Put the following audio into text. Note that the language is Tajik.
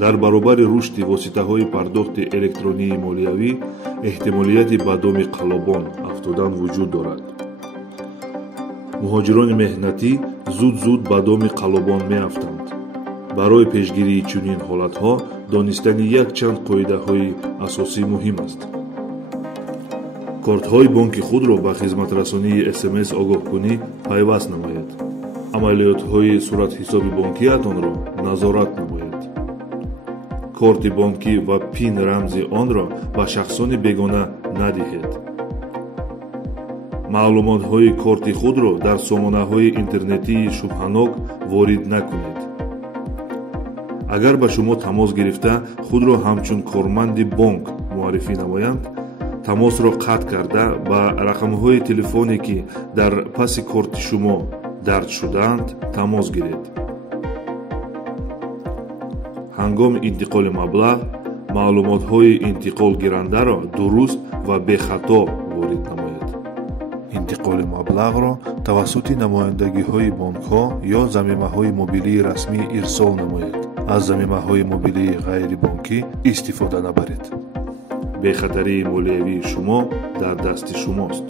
дар баробари рушди воситаҳои пардохти электронии молиявӣ эҳтимолияти ба доми қалобон афтодан вуҷуд дорад. муҳоҷирони меҳнатӣ зуд ба доми қалобон меафтанд. барои пешгирии чунин ҳолатҳо донистани якчанд қоидаҳои асосӣ муҳим аст. кортҳои бонки худро ба хизматрасонии смс огоҳкунӣ пайваст намоед. амалиётҳои суратҳисоби бонкиятонро назорат намоед. корти бонкӣ ва пин рамзи онро ба шахсони бегона надиҳед. маълумотҳои корти худро дар сомонаҳои интернетии шубҳанок ворид накунед. агар ба шумо тамос гирифта худро ҳамчун корманди бонк муаррифӣ намоянд, тамосро қатъ карда ба рақамҳои телефоне ки дар паси корти шумо дард шудаанд тамос гиред. ҳангоми интиқоли маблағ маълумотҳои интиқолгирандаро дуруст ва бехато ворид намоед. интиқоли маблағро тавассути намояндагиҳои бонкҳо ё замимаҳои мобилии расмӣ ирсол намоед. аз замимаҳои мобилии ғайрибонкӣ истифода набаред. бехатарии молиявии шумо дар дасти шумост.